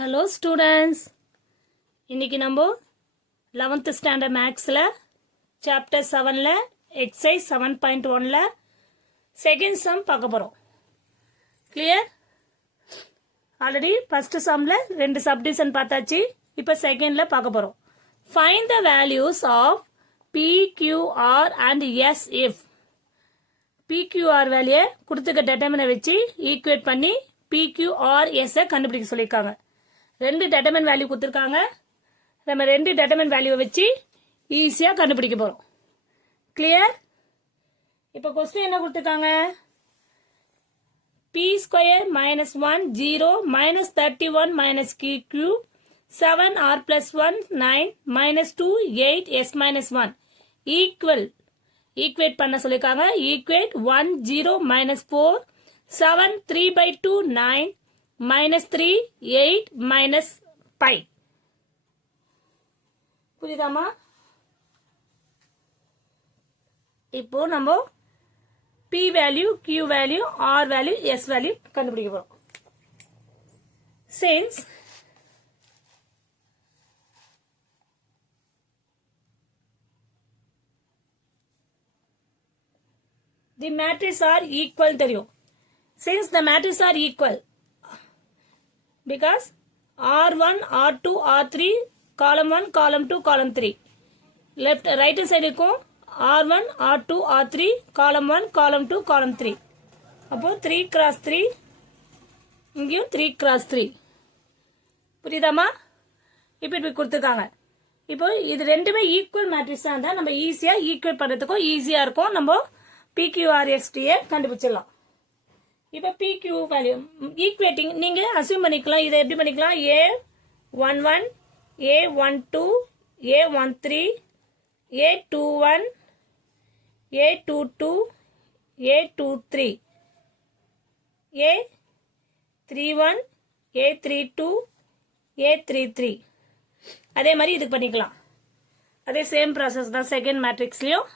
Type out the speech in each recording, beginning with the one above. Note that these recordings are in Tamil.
Hello students. இன்னைக்கு நம்ம 11th standard mathsல chapter 7ல exercise 7.1ல second sum பார்க்க போறோம். Clear? Already first sumல ரெண்டு subdivision பார்த்தாச்சு. இப்போ secondல பார்க்க போறோம். Find the values of P, Q, R and S if PQR value கொடுத்துக்க determine வச்சு equate பண்ணி PQR S கண்டுபிடிக்க சொல்லிருக்காங்க. ரெண்டு determine வேல்யூ கொடுத்திருக்காங்க. நம்ம ரெண்டு determine வேல்யூ வச்சு ஈஸியா கண்டுபிடிக்க போறோம். கிளியர்? இப்போ क्वेश्चन என்ன கொடுத்திருக்காங்க? P square minus 1 0 minus 31 minus Q cube 7 R plus 1 9 minus 2 8 S minus 1 equal equate பண்ண சொல்லிருக்காங்க. equate 1 0 minus 4 7 3 by 2 9 minus 3 8 minus pi. புரியுதாமா? இப்போ நம்ம P value, Q value, R value, S value கண்டுபிடிக்க போறோம். Since the matrices are equal தெரியும். Since the matrices are equal, because R1, R2, R3, column 1, column 2, column 3. Left, right side இருக்கும் R1, R2, R3, column 1, column 2, column 3. அப்போ 3 cross 3, இங்கேயும் 3 cross 3. புரியுதாமா? இப்போ இப்படி கொடுத்துருக்காங்க. இப்போ இது ரெண்டுமே ஈக்குவல் மேட்ரிக்ஸா இருந்தா நம்ம ஈஸியா ஈக்குவேட் பண்றதுக்கும் ஈஸியா இருக்கும். நம்ம PQRST கண்டுபிடிச்சிடலாம். இப்போ PQ வேல்யூ ஈக்குவேட்டிங் நீங்க அசியூம் பண்ணிக்கலாம். இதை எப்படி பண்ணிக்கலாம்? A11, A12, A13, A21, A22, A23, A31, A32, A33. அதே மாதிரி இதுக்கு பண்ணிக்கலாம். அதே சேம் ப்ராசஸ் தான் செகண்ட் மேட்ரிக்ஸ்லயும்.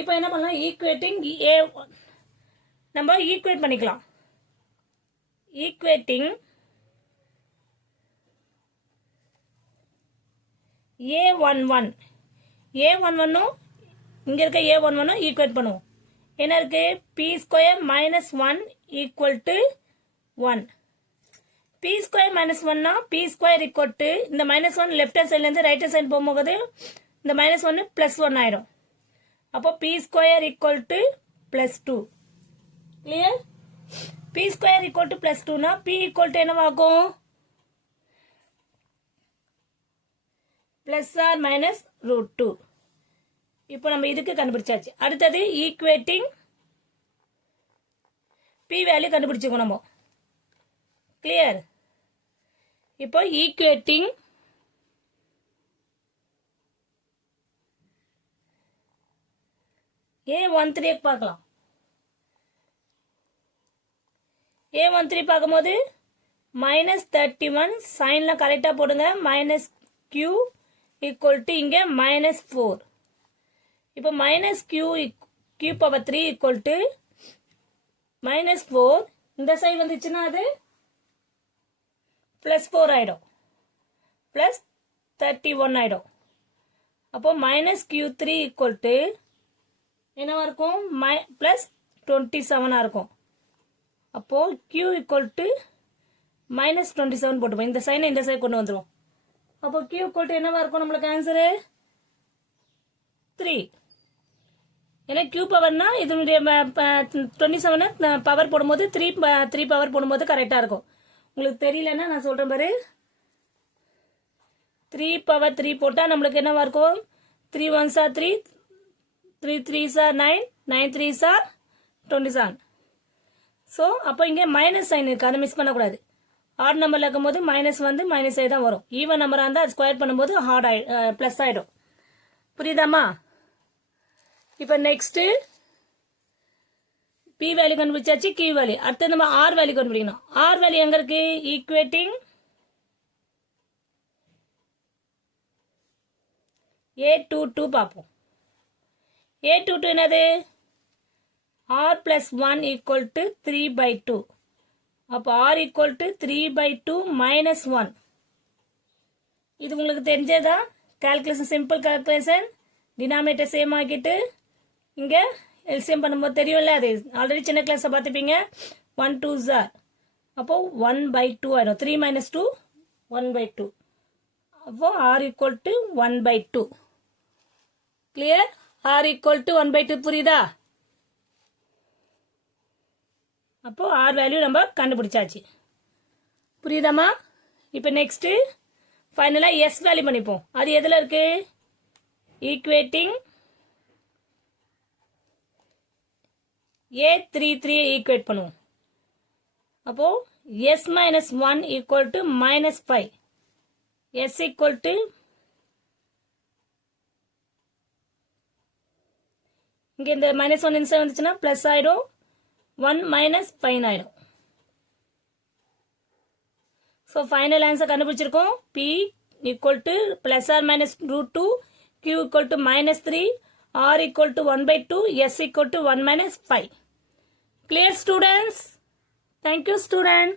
இப்போ என்ன பண்ணலாம்? ஈக்குவேட்டிங் A நம்ம ஈக்குவேட் பண்ணிக்கலாம். ஈக்குவேட்டிங் A11 A11 இங்க இருக்க A11 ஈக்குவேட் பண்ணுவோம். என்ன இருக்கு? P square minus 1 equal to 1. P square minus 1னா P ஸ்கொயர் ஈக்குவல் டு இந்த மைனஸ் 1 லெஃப்ட் ஹேண்ட் சைட்ல இருந்து ரைட் ஹேண்ட் சைடு போகும்போது இந்த மைனஸ் 1 பிளஸ் 1 ஆயிடும். அப்போ P square equal to plus 2. Clear? P square equal to plus 2னா P ஈக்குவல் டு என்னவாகும்? Plus R minus root 2. இப்போ நம்ம இதுக்கு கண்டுபிடிச்சாச்சு. அடுத்தது ஈக்குவேட்டிங் P வேல்யூ கண்டுபிடிச்சுக்கோ நம்ம. கிளியர்? இப்போ ஈக்குவேட்டிங் A13 பார்க்கலாம். A13 பார்க்கும்போது மைனஸ் 31 சைன்ல கரெக்டா போடுங்க. மைனஸ் Q ஈக்குவல் டு இங்க மைனஸ் 4. இப்போ minus Q power 3 equal to minus 4. இந்த சைடு வந்துச்சுன்னா அது பிளஸ் 4 ஆயிடும். பிளஸ் 31 ஆயிடும். அப்போ மைனஸ் Q3 ஈக்குவல் டு என்னவா இருக்கும்? பிளஸ் 27 இருக்கும். அப்போ Q ஈக்குவல் டு மைனஸ் 27 போட்டுப்போம். இந்த சைனை இந்த சைடு கொண்டு வந்துடும். அப்போ Q ஈக்குவல் டு என்னவா இருக்கும்? நம்மளுக்கு ஆன்சரு 3. ஏன்னா Q பவர்னா இதனுடைய 27 பவர் போடும்போது 3 பவர் போடும்போது கரெக்டா இருக்கும். உங்களுக்கு தெரியலன்னா நான் சொல்றேன் பாரு. 3 பவர் 3 போட்டா நம்மளுக்கு என்னவா இருக்கும்? 3 1s are 3, 3 3s are 9, 9 3s are 27. So அப்போ இங்கே மைனஸ் சைன் இருக்கு. அதை மிஸ் பண்ணக்கூடாது. ஆட் நம்பர்ல இருக்கும் போது மைனஸ் வந்து மைனஸ் ஆகி தான் வரும். ஈவன் நம்பரா இருந்தால் அது ஸ்கொயர் பண்ணும்போது பிளஸ் ஆயிடும். புரியுதாமா? இப்போ நெக்ஸ்ட் P வேல்யூ கண்டுபிடிச்சாச்சு. Q value. அடுத்து நம்ம R வேல்யூ கண்டுபிடிக்கணும். R வேல்யூ எங்க இருக்கு? ஈக்குவேட்டிங் A22 பார்ப்போம். A22 என்னது? R plus 1 equal to 3 by 2. அப்போ r ஈக்குவல் டு 3/2 மைனஸ் 1. இது உங்களுக்கு தெரிஞ்சதா? Calculation, simple calculation. Denominator same ஆக்கிட்டு இங்கே எல்சிஎம் பண்ணும்போது தெரியும்ல, அது ஆல்ரெடி சின்ன கிளாஸை பார்த்துப்பீங்க. 1 2s are. அப்போ 1/2 ஆயிடும். 3 மைனஸ் 2 1/2. அப்போ r equal to 1/2. Clear? r equal to 1/2 புரியுதா? அப்போ r வேல்யூ நம்ம கண்டுபிடிச்சாச்சு. புரியுதாமா? இப்போ நெக்ஸ்ட் ஃபைனலாக எஸ் வேல்யூ பண்ணிப்போம். அது எதில் இருக்கு? ஈக்குவேட்டிங் A33 ஈக்குவேட் பண்ணுவோம். அப்போ s minus 1 equal to minus 5. s equal to இங்கே இந்த மைனஸ் 1 இன்சைட் வந்துச்சுன்னா பிளஸ் ஆயிடும். 1 மைனஸ் 5 ஆயிடும். ஸோ ஃபைனல் ஆன்சர் கண்டுபிடிச்சிருக்கோம். P equal to plus R minus √2, Q equal to minus 3, R equal to 1/2, S equal to 1 minus 5. Clear students? Thank you student.